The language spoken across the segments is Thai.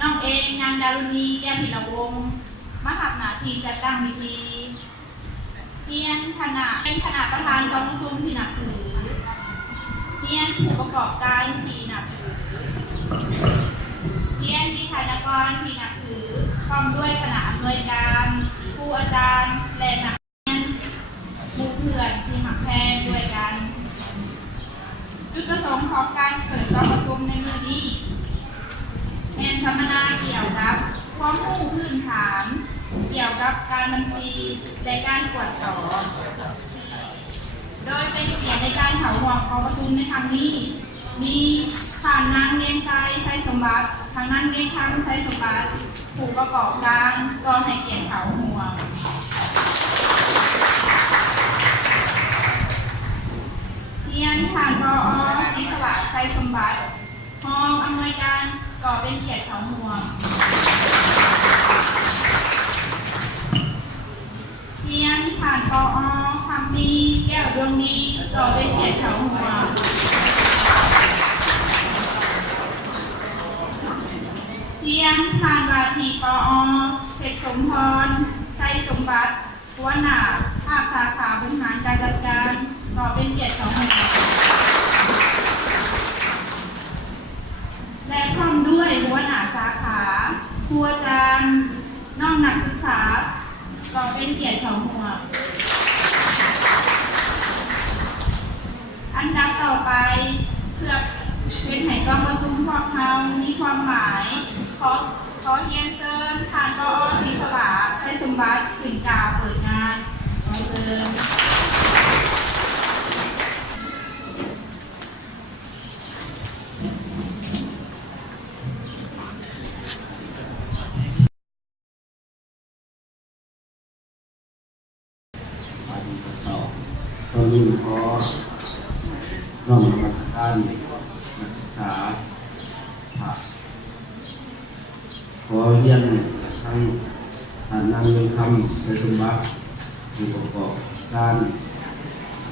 น้องเองนางดารุณีแก้วพิรวงศ์มหาหนาทีจัดตั้งพิธีเพียนขณะเป็นขณะประธานกองประชุมที่หนักถือเพียนผู้ประกอบการที่หนักถือเพียนวิทยากรที่หนักถือพร้อมด้วยคณะอำนวยการครูอาจารย์และนักเรียนหมู่เพื่อนที่หักแพงด้วยกันจุดประสงค์ของการเปิดกองประชุมในมือนี้เป็นสัมมนาเกี่ยวกับความรู้พื้นฐานเกี่ยวกับการบัญชีและการตรวจสอบโดยเป็นเกียรติในการเผาหัวกองประชุมในครั้งนี้มีผ่านนางเรียงไซสมบัติทางนั้นเรียงคำไซสมบัติผู้ประกอบการก็ให้เกียรติเผาหัวเพียนผ่านรอศิสวัสดิ์ไซสมบัติห้องอำนวยการก็เป็นเกียรติเผาหัวเพียนผ่านปอคำมีแก้วดวงดีก็เป็นเกียรติเผาหัวเพียนผ่านวาทีปอเพชรสมพรไซสมบัติหัวหน้าภาคสาขาบริหารการจัดการก็เป็นเกียรติเผาหัวและพร้อมด้วยหัวหน้าสาขาครูอาจารย์น้องนักศึกษาก็เป็นเกียรติของหัวอันดับต่อไปเพื่อเป็นไหกองประชุมพวกเรามีความหมายขอเรียนเชิญทานกอศรีสวัสดิ์ใช้สมบัติถึงกล่าวเปิดงานขอเชิญตอนนี้ขอน้อมนมัสการนักศึกษาขอเรียนทั้งนางเรียนคำในสมบัติผู้ประกอบการ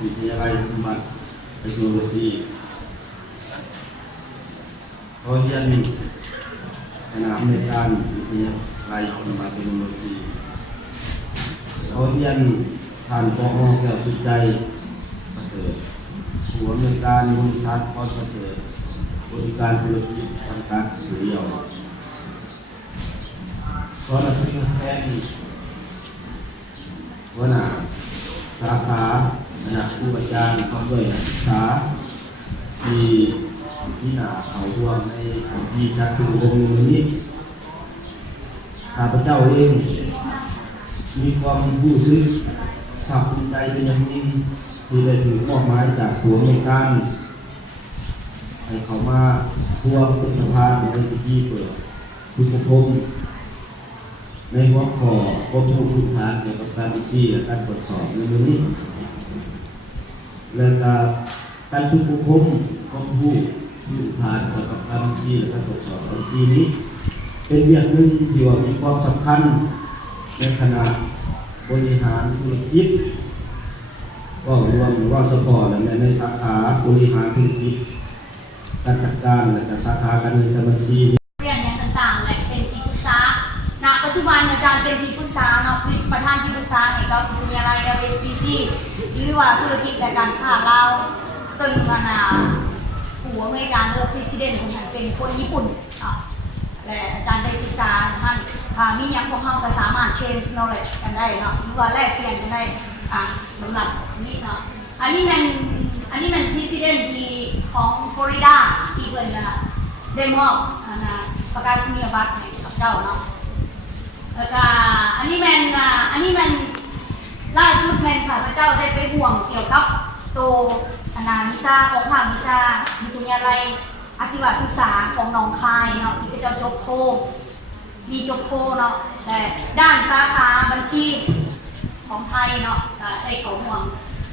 วิทยาลัยสมบัติเทคโนโลยีขอเรียนคณะอำนวยการวิทยาลัยสมบัติเทคโนโลยีขอเรียนท่านปอแก้วสุดใจประเสริฐผู้อำนวยการบริษัทพรประเสริฐบริการธุรกิจจำกัดอยู่เดียวขอรับผิดแทนหัวหน้าสาขาคณะครูอาจารย์พร้อมด้วยนักศึกษาที่หน้าเขาร่วมในพิธีจัดขึ้นในวันนี้ข้าพเจ้าเองมีความรู้สึกภาคภูมิใจเป็นอย่างยิ่งที่ได้ถือมอบหมายจากผู้อำนวยการให้เขามาร่วมเป็นประธานในพิธีเปิดพุทธภพในหัวข้อความรู้พื้นฐานเกี่ยวกับการบัญชีและการตรวจสอบในวันนี้และการพุทธภพความรู้พื้นฐานเกี่ยวกับการบัญชีและการตรวจสอบบัญชีนี้เป็นอย่างหนึ่งที่ว่ามีความสำคัญในขณะบริหารธุรกิจก็รวมว่าสปอร์ตในสาขาบริหารธุรกิจการจัดการและสาขาการเงินการบัญชีเรียนอย่างต่างๆและเป็นที่ปรึกษาณปัจจุบันอาจารย์เป็นที่ปรึกษาเนาะประธานที่ปรึกษาในกับวิทยาลัย LSPC หรือว่าธุรกิจและการค้าเราซึ่งผู้อำนวยการหรือ President ของท่านเป็นคนญี่ปุ่นและอาจารย์ได้ปรึกษาท่านมีอย่างพวกเขาก็สามารถ change knowledge กันได้เนาะหรือว่าแลกเปลี่ยนกันได้สำหรับนี้เนาะอันนี้มัน President ที่ของฟลอริดาที่เพิ่นได้มอบประกาศนียบัตรให้กับเจ้าเนาะแล้วก็อันนี้มันล่าสุดแมนค่ะพระเจ้าได้ไปห่วงเกี่ยวกับตัววิชาของภาควิชาวิทยาลัยอาชีวศึกษาของหนองคายเนาะที่พระเจ้าจบโทมีจบโทเนาะแต่ด้านสาขาบัญชีของไทยเนาะได้เขาห่วง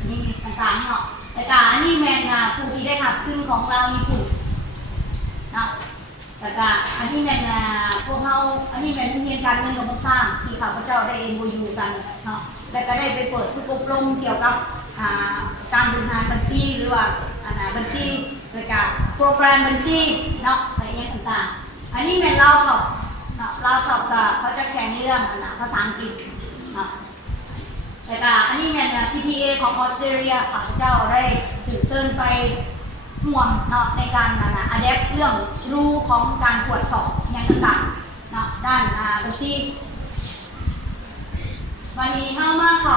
นี่ต่างๆเนาะแต่ก็อันนี้แมนผู้ที่ได้หับขึ้นของเรามีผู้เนาะแต่ก็อันนี้แมนพวกเราอันนี้แมนเรียนการเงินของสร้างที่ข้าพเจ้าได้MOUกันเนาะและก็ได้ไปเปิดฝึกอบรมเกี่ยวกับการบริหารบัญชีหรือว่าบัญชีโดยการโปรแกรมบัญชีเนาะอะไรเงี้ยต่างๆ อันนี้เป็นเราสอบเราสอบกับเขาจะแข่งเรื่องภาษาอังกฤษแต่ก็อันนี้เป็น CPA ของออสเตรเลียค่ะเจ้าได้ถือเชิญไปห่วงเนาะในการอะแดปเรื่องรูของการตรวจสอบอย่างต่างๆเนาะด้านบัญชีวันนี้เข้ามาเขา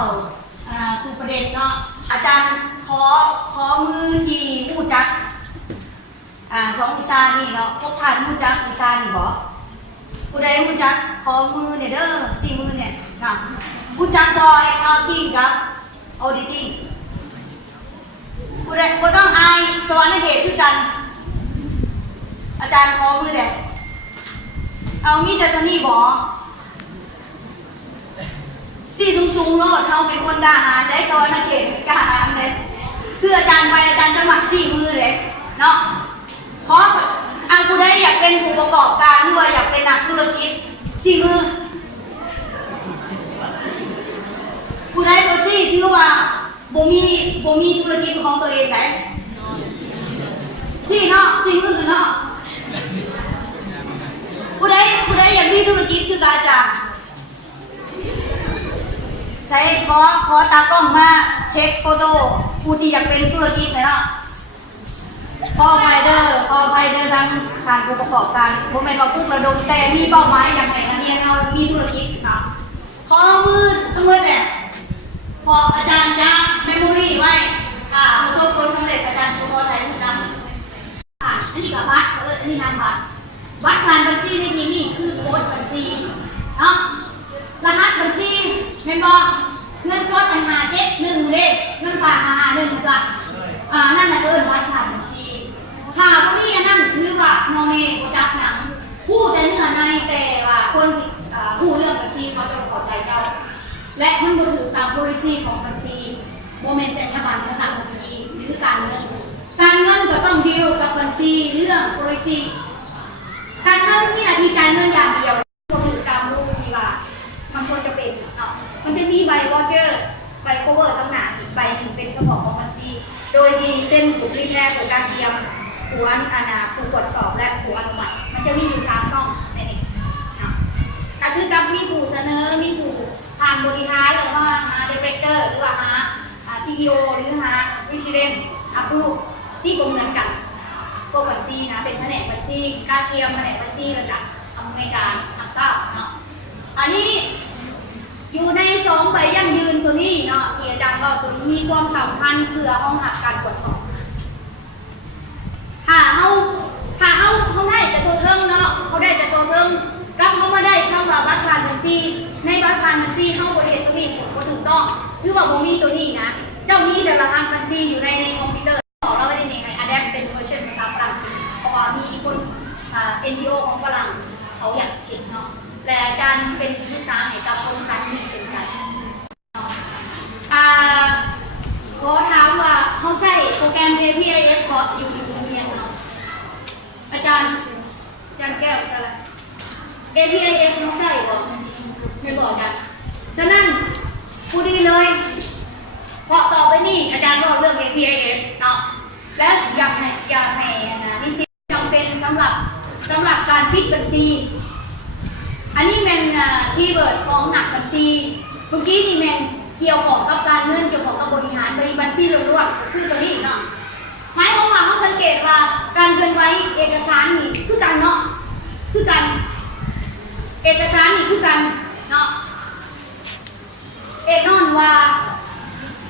สู่ประเด็นเนาะอาจารย์ขอมือที่ผู้จักสองวิชานี่เนาะพวกท่านผู้จักวิชานี่บอกผู้ใดผู้จักขอมือเนี่ยเด้อสี่มือเนี่ยนะผู้จักบอยเข้าทีมกับออดิติ้งผู้ใดผู้ต้องอายสวรรค์เดชคือกันอาจารย์ขอมือเด็กเอามีแต่ตัวนี้บอกสี่สูงโลดเขาเป็นคนทหารได้สวรรค์เดชกล้าอ่านเลยคืออาจารย์ไปอาจารย์จะหมักสี่มือเลยเนาะเพราะผู้ใดอยากเป็นผู้ประกอบการหรือว่าอยากเป็นนักธุรกิจสี่มือผู้ใดก็สี่คือว่าบ่มีธุรกิจของตัวเองไหนสี่เนาะสี่มือเนาะผู้ใดอยากมีธุรกิจคือการจะใช้ขอตากล้องมาเช็คโฟโต้ผู้ที่อยากเป็นธุรกิจเนาะพอไพเดอร์ทั้งการผู้ประกอบการผมเป็นว่าผู้ระดมแต่มีเป้าหมายอย่างไรนะเนี่ยเรามีธุรกิจเนาะขอมือเนี่ยพออาจารย์จะเมมโมรี่ไว้ประสบผลสำเร็จอาจารย์ชูโมไทยทุกท่านอันนี้กับวัดอันนี้นานวัดผ่านบัญชีในที่นี้คือโค้ดบัญชีเนาะรหัสบัญชีเป็นบอกเงินสด571เลขเงินฝาก551ก็นั่นน่ะเอิ้นวัดผ่านบัญชีถ้าก็มีอันนั้นถือว่าโนเมโกจักหนังผู้แต่เนื้อในแต่ว่าคนผู้เรื่องบัญชีเขาจะขอใจเจ้าและมันบ่ถือตาม policy ของบัญชีโมเมนต์จรรยาบรรณระดับบัญชีหรือการเงินก็ต้องดีลกับบัญชีเรื่อง policy การเงินมีหน้าที่จ่ายเงินอย่างเดียวบ่ถือตามรูปที่ว่ามันควรจะเป็นเนาะมันจะมีใบวอเชอร์ใบ cover ต่างหากอีกใบหนึ่งเป็นเฉพาะของบัญชีโดยที่เส้นสุดที่แรกของการเตรียมผู้ตรวจสอบและผู้อนุมัติมันจะมีอยู่3ช่องในนี้นะก็คือกับมีผู้เสนอมีผู้ผ่านบริหารหรือว่าหา director หรือว่าหา CEO หรือหา president approve ที่เหมือนกันพวกบัญชีนะเป็นแผนกบัญชีการเตรียมแผนกบัญชีระดับอเมริกาทำทราบเนาะอันนี้อยู่ใน2ใบยั่งยืนตัวนี้เนาะที่อาจารย์บอกถึงมีความสำคัญเพื่อห้องหักการตรวจสอบถ้าเขาได้แต่ตัวเทิงเนาะเขาได้แต่ตัวเทิงรับเขามาได้เข้ากับบัตรผ่านบัญชีในบัตรผ่านบัญชีเขาบริเวณตรงนี้ผมถูกต้องคือว่าผมมีตัวนี้นะเจ้ามีแต่รหัสบัญชีอยู่ในคอมพิวเตอร์บอกเราไว้ในไหนอะแดปเป็นเวอร์ชันภาษาฝรั่งเศสเพราะว่ามีคนNGO ของฝรั่งเขาอยากเห็นเนาะและอาจารย์เป็นที่ปรึกษาให้กับบริษัทนี้เช่นกันขอถามว่าเขาใช้โปรแกรม APIS เพราะอยู่ในโรงเรียนเนาะอาจารย์แก้วใช่ไหม APIS น้องใช่บ่ไม่บอกกันฉะนั้นผู้ดีเลยเพราะต่อไปนี่อาจารย์บอกเรื่อง APIS เนาะและอยากให้นิสิตจำเป็นสำหรับการปิดบัญชีอันนี้เป็นคีย์เวิร์ดของหนักบัญชีเมื่อกี้นี่เป็นเกี่ยวข้องกับการเงินเกี่ยวข้องกับบริหารบัญชีล้วนๆคือตัวนี้เนาะหมายความว่าเขาสังเกตว่าการเคลื่อนไหวเอกสารนี่คือกันเนาะคือกันเอกสารนี่คือกันเนาะนอนว่า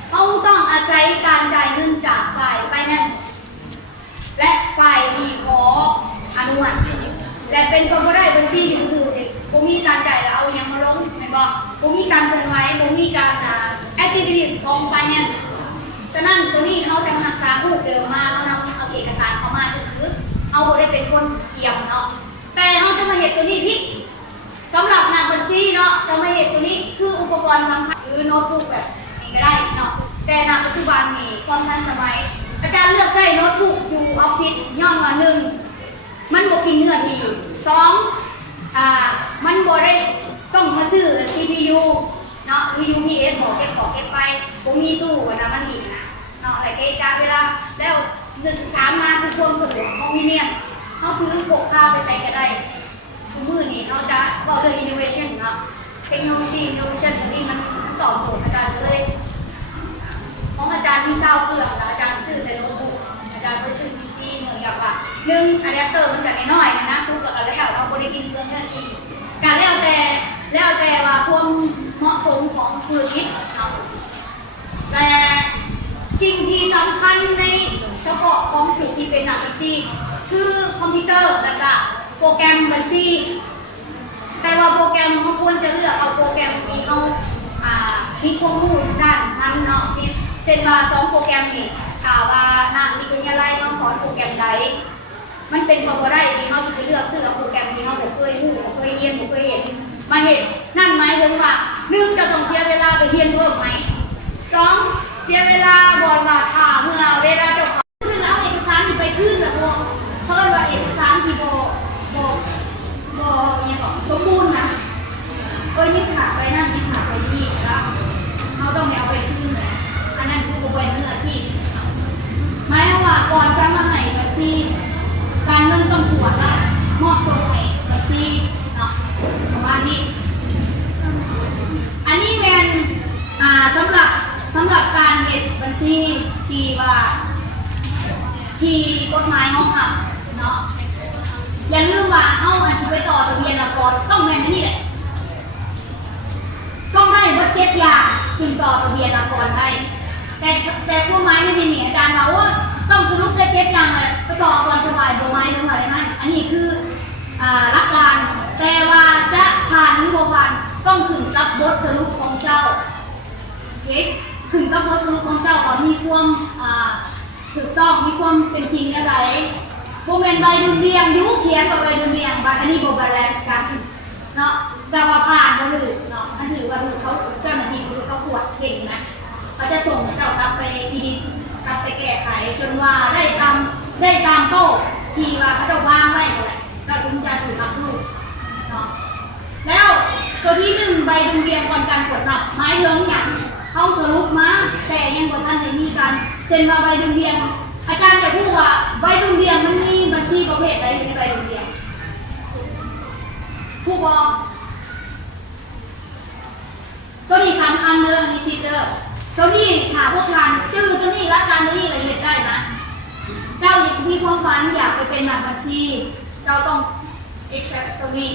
เขาต้องอาศัยการจ่ายเงินจากฝ่ายไฟแนนซ์และฝ่ายมีขออนุมัติและเป็นตัวก็ได้บัญชีอยู่สื่อเด็กผมมีการจ่ายแล้วเอาอย่างมาลงไหนบอกผมมีการเคลื่อนไหวผมมีการactivities ของ finance ฉะนั้นตัวนี้เขาจะรักษารูปเดิมมาเขาเอาเอกสารเขามาถือเอาได้เป็นคนเกี่ยวเนาะแต่เขาจะมาเห็นตัวนี้พี่สำหรับนักบัญชีเนาะจะมาเห็นตัวนี้คืออุปกรณ์สำคัญหรือโน้ตบุ๊กแบบนี้ก็ได้เนาะแต่ในปัจจุบันนี้ความทันสมัยอาจารย์เลือกใช้โน้ตบุ๊กอยู่ออฟฟิศย่อมมา1มันบวกกินเนื้อที2มันบวได้ต้องมาซื้อ CPU เนาะหรือ UPS บอกเก็บไปผมมีตู้วันนั้นมันอีกนะเนาะอะไรเการเวลาแล้ว1-3มาคือความสะดวกของมิเนียนเขาคือพกพาไปใช้ก็ได้ มือนี่เราจะบอกเรื่อง innovation เนาะเทคโนโลยี innovation ตัวนี้มันตอบโจทย์อาจารย์เลยของอาจารย์ที่เศร้าเปลือกอาจารย์ซื้อแต่โน้ตบุ๊กอาจารย์ไปซื้อ PC เหมือนกับว่า1อะแดปเตอร์มันก็น้อยๆนะซุปแล้วก็แล้วเราบ่ได้กินเรื่องนั้นอีกการแล้วแต่ว่าความเหมาะสมของธุรกิจเนาะแต่สิ่งที่สำคัญในเฉพาะของผู้ที่เป็นนักบัญชีคือคอมพิวเตอร์และก็โปรแกรมบัญชีแต่ว่าโปรแกรมเขาควรจะเลือกเอาโปรแกรมที่เขามีข้อมูลด้านนั้นเนาะเช่นว่า2โปรแกรมนี่ข่าวว่านักวิทยาลัยต้องสอนโปรแกรมใดมันเป็นความได้ที่เขาจะเลือกซื้อโปรแกรมที่เขาเคยรู้เคยเรียนเคยเห็นมาเห็นนั่นหมายถึงว่า1จะต้องเสียเวลาไปเรียนเพิ่มไหม2เสียเวลาบอลมาถามเมื่อเวลาเจ้าของคือเอาเอกสารที่ไปขึ้นแล้วพวกเพิ่มว่าเอกสารที่โบเนี่ยบอกสมบูรณ์นะนี่ขาดไปนั่นนี่ขาดไปนี่แล้วเขาต้องเอาไปขึ้นเลยอันนั้นคือโบเป็นมืออาชีพหมายว่าก่อนจะมาให้บัญชีการเงินต้องตรวจว่าเหมาะสมไหมบัญชีเนาะประมาณนี้อันนี้เป็นสำหรับการเฮ็ดบัญชีที่กฎหมายห้องหับเนาะอย่าลืมว่าเอาอันสิไปต่อทะเบียนละก่อนต้องแม่นนี่แหละต้องได้ว่า7อย่างจึงต่อทะเบียนละก่อนได้แต่กฎหมายในที่นี้อาจารย์บอกว่าต้องสรุปได้7อย่างเลยไปต่อก่อนสบายบ่ไม้ถึงอะไรนั่นอันนี้คือหลักการแต่ว่าจะผ่านหรือบ่ผ่านต้องขึ้นกับบทสรุปของเจ้าโอเคขึ้นกับบทสรุปของเจ้าก่อนมีความถูกต้องมีความเป็นจริงอะไรโมเมนต์ใบดุลเรียงยุเขียนกับใบดุลเรียงบางอันนี้โบราณแลนด์กันเนาะจะว่าผ่านก็ถือเนาะอันถือว่าเขาเจ้าหน้าที่เขาตรวจเก่งนะเขาจะส่งเจ้ากลับไปดีกลับไปแก้ไขจนว่าได้ตามโต๊ะที่ว่าเขาจะวางไว้ก็แหละก็ถึงจะถูกรับลูกเนาะแล้วตัวที่1ใบดุลเรียงก่อนการตรวจรับหมายถึงอย่างเขาสรุปมาแต่ยังบ่ทันได้มีการเช่นว่าใบดุลเรียงอาจารย์จะพูดว่าใบดุลเรียงมันมีบัญชีประเภทใดอยู่ในใบดุลเรียงผู้บอกตัวนี้สำคัญเลยอันนี้ซีเตอร์ตัวนี้หาพวกทานจื้อตัวนี้รักการตัวนี้อะไรเห็นได้นะเจ้าอยากมีความฝันอยากไปเป็นนักบัญชีเจ้าต้อง access ตัวนี้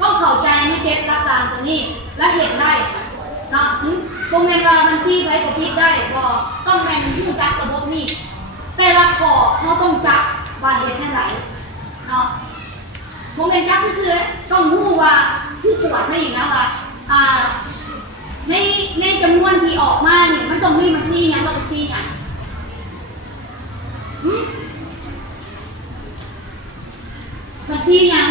ต้องเข้าใจในเก็ตรักการตัวนี้และเห็นได้เนาะถึงโปรแกรมบัญชีไว้กับพิษได้ก็ต้องแบ่งผู้จักระบบนี้แต่ละข้อเขาต้องจับว่าเห็นยังไงเนาะโปรแกรมจับซื่อๆต้องรู้ว่าผู้ตรวจไม่อีกนะว่าในจำนวนที่ออกมาเนี่ยมันต้องมีบัญชีเนี่ยบัญชีเนี่ยบัญชียัง